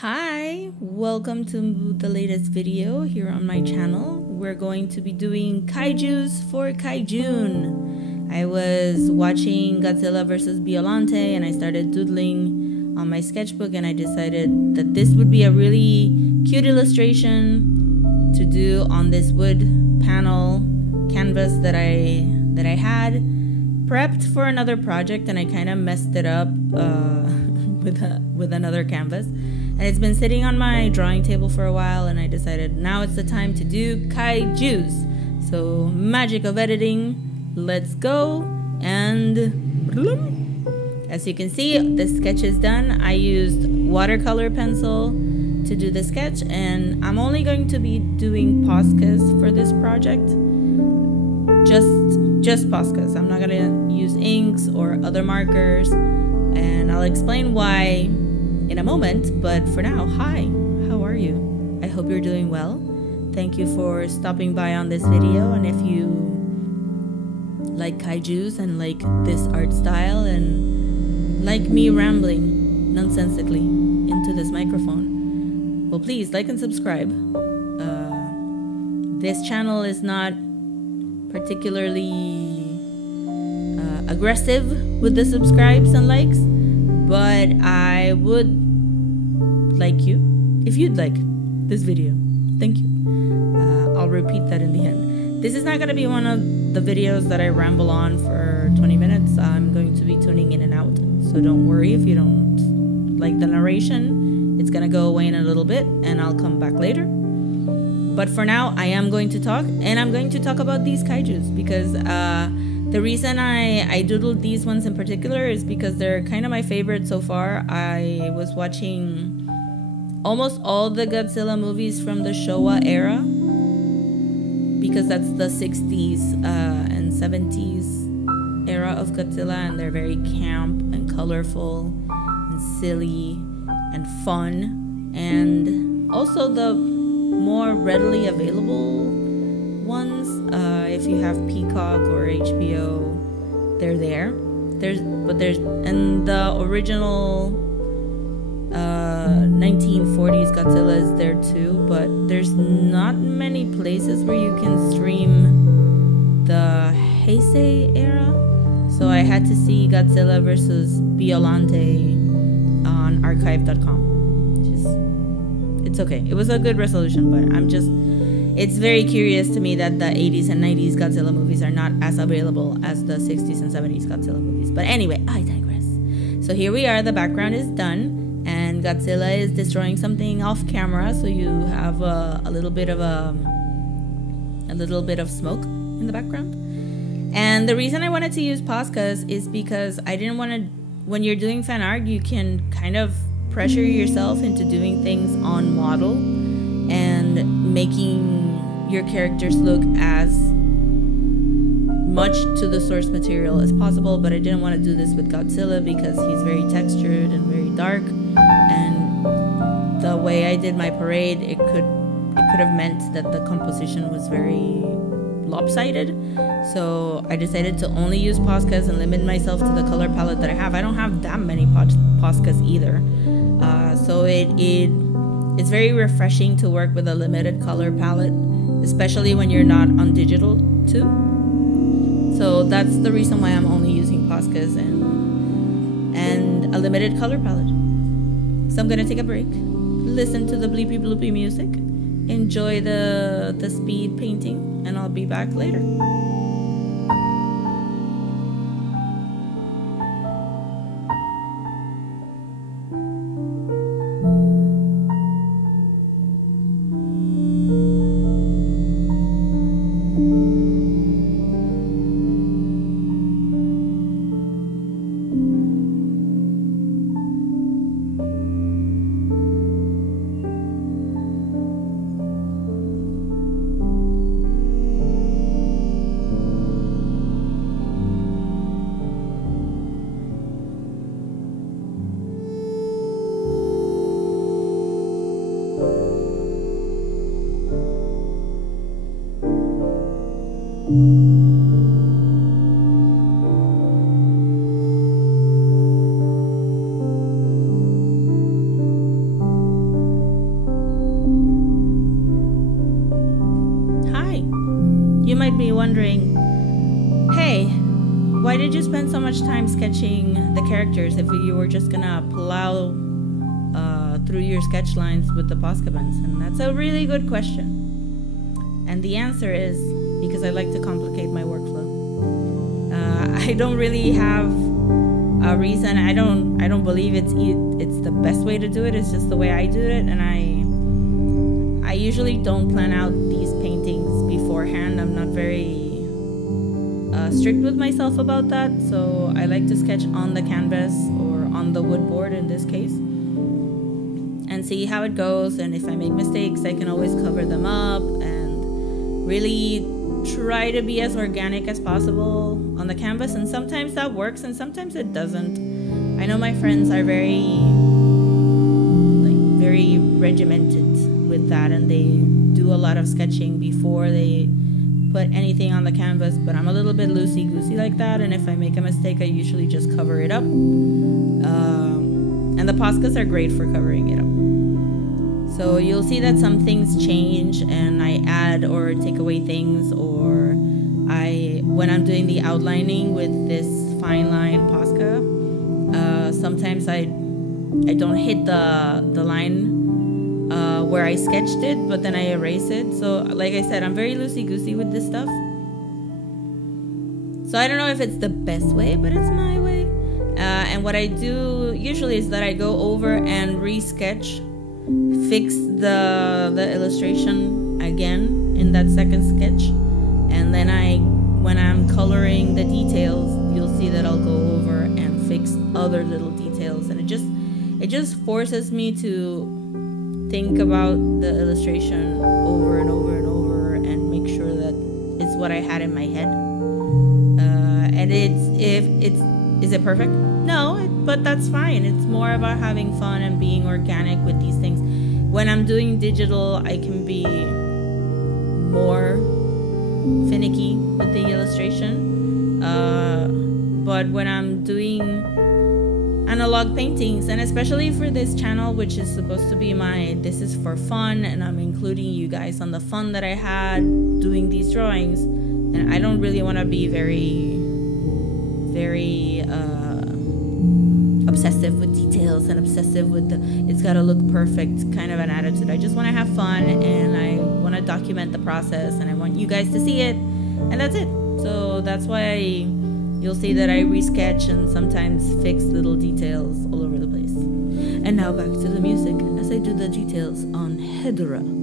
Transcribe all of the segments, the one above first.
Hi, welcome to the latest video here on my channel. We're going to be doing kaijus for KaiJUNE. I was watching Godzilla vs. Biollante and I started doodling on my sketchbook, and I decided that this would be a really cute illustration to do on this wood panel canvas that I had prepped for another project, and I kind of messed it up with another canvas. And it's been sitting on my drawing table for a while, and I decided now it's the time to do kaijus. So, magic of editing, let's go. And as you can see, the sketch is done. I used watercolor pencil to do the sketch, and I'm only going to be doing Poscas for this project. Just Poscas. I'm not gonna use inks or other markers, and I'll explain why in a moment. But for now, hi, how are you? I hope you're doing well. Thank you for stopping by on this video, and if you like kaijus and like this art style and like me rambling nonsensically into this microphone, well, please like and subscribe. This channel is not particularly aggressive with the subscribes and likes, but I would like you if you'd like this video. Thank you. I'll repeat that in the end. This is not going to be one of the videos that I ramble on for 20 minutes. I'm going to be tuning in and out, so don't worry if you don't like the narration. It's going to go away in a little bit and I'll come back later. But for now, I am going to talk, and I'm going to talk about these kaijus because the reason I doodled these ones in particular is because they're kind of my favorite so far. I was watching almost all the Godzilla movies from the Showa era, because that's the 60s and 70s era of Godzilla, and they're very camp and colorful and silly and fun, and also the more readily available ones. If you have Peacock or HBO, they're there. And the original 1940s Godzilla is there too, but there's not many places where you can stream the Heisei era. So I had to see Godzilla vs. Biollante on archive.com. It's okay. It was a good resolution, but it's very curious to me that the 80s and 90s Godzilla movies are not as available as the 60s and 70s Godzilla movies. But anyway, I digress. So here we are. The background is done, and Godzilla is destroying something off camera, so you have a little bit of smoke in the background. And the reason I wanted to use Poscas is because I didn't want to. When you're doing fan art, you can kind of pressure yourself into doing things on model and making your characters look as much to the source material as possible. But I didn't want to do this with Godzilla because he's very textured and very dark, and the way I did my parade, it could have meant that the composition was very lopsided. So I decided to only use Poscas and limit myself to the color palette that I have. I don't have that many Poscas either. So it's very refreshing to work with a limited color palette, especially when you're not on digital too. So that's the reason why I'm only using Poscas and a limited color palette. So I'm gonna take a break, listen to the bleepy bloopy music, enjoy the speed painting, and I'll be back later. why did you spend so much time sketching the characters if you were just gonna plow through your sketch lines with the Posca Pens? And that's a really good question. And the answer is because I like to complicate my workflow. I don't really have a reason. I don't believe it's the best way to do it. It's just the way I do it, and I usually don't plan out these paintings beforehand. I'm not very strict with myself about that, so I like to sketch on the canvas or on the wood board in this case and see how it goes, and if I make mistakes I can always cover them up and really try to be as organic as possible on the canvas. And sometimes that works and sometimes it doesn't. I know my friends are very regimented with that, and they do a lot of sketching before they put anything on the canvas, but I'm a little bit loosey-goosey like that, and if I make a mistake I usually just cover it up. And the Poscas are great for covering it up. So you'll see that some things change and I add or take away things, or when I'm doing the outlining with this fine line Posca, sometimes I don't hit the line where I sketched it, but then I erase it. So like I said, I'm very loosey-goosey with this stuff. So I don't know if it's the best way, but it's my way. And what I do usually is that I go over and re-sketch, fix the illustration again in that second sketch, and then when I'm coloring the details, you'll see that I'll go over and fix other little details, and it just forces me to think about the illustration over and over and over and make sure that it's what I had in my head. And is it perfect? No, but that's fine. It's more about having fun and being organic with these things. When I'm doing digital, I can be more finicky with the illustration. But when I'm doing analog paintings, and especially for this channel, which is supposed to be this is for fun, and I'm including you guys on the fun that I had doing these drawings, and I don't really want to be very obsessive with details and obsessive with it's got to look perfect kind of an attitude. I just want to have fun, and I want to document the process, and I want you guys to see it, and that's it. So that's why you'll see that I resketch and sometimes fix little details all over the place. And now back to the music as I do the details on Hedera.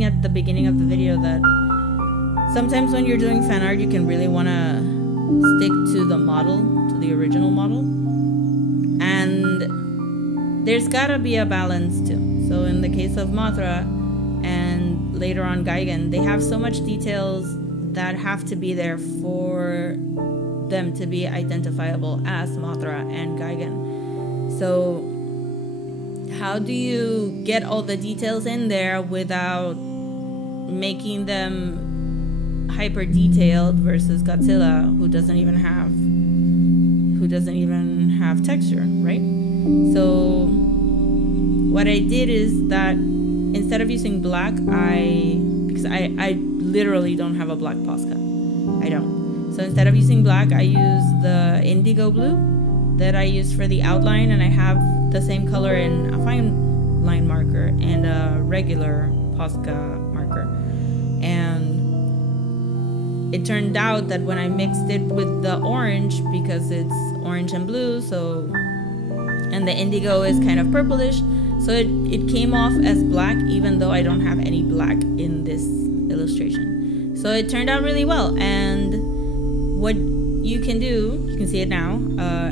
At the beginning of the video that sometimes when you're doing fan art you can really want to stick to the model, to the original model, and there's gotta be a balance too. So in the case of Mothra and later on Gigan, they have so much details that have to be there for them to be identifiable as Mothra and Gigan. So how do you get all the details in there without making them hyper detailed versus Godzilla, who doesn't even have texture, right? So what I did is that instead of using black, because I literally don't have a black Posca. I don't. So instead of using black, I use the indigo blue that I use for the outline, and I have the same color in a fine line marker and a regular Posca marker. And it turned out that when I mixed it with the orange, because it's orange and blue, and the indigo is kind of purplish, so it came off as black, even though I don't have any black in this illustration. So it turned out really well. And what you can do, you can see it now,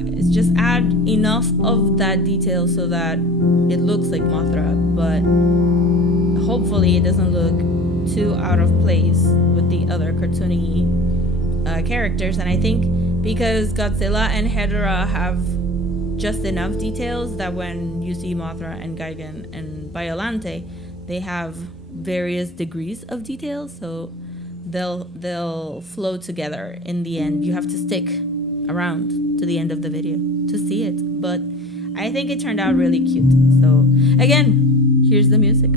is just add enough of that detail so that it looks like Mothra, but hopefully it doesn't look too out of place with the other cartoony characters. And I think because Godzilla and Hedorah have just enough details that when you see Mothra and Gigan and Biollante, they have various degrees of detail, so they'll flow together in the end. You have to stick around to the end of the video to see it, but I think it turned out really cute. So again, here's the music.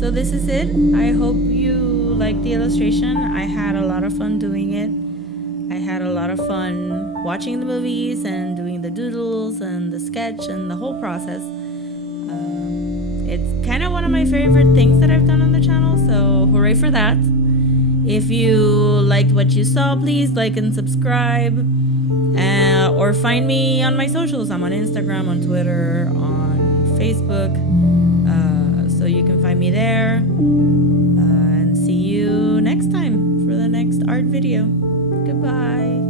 So this is it. I hope you liked the illustration. I had a lot of fun doing it. I had a lot of fun watching the movies and doing the doodles and the sketch and the whole process. It's kind of one of my favorite things that I've done on the channel, so hooray for that. If you liked what you saw, please like and subscribe, or find me on my socials. I'm on Instagram, on Twitter, on Facebook, so you can find me there, and see you next time for the next art video. Goodbye.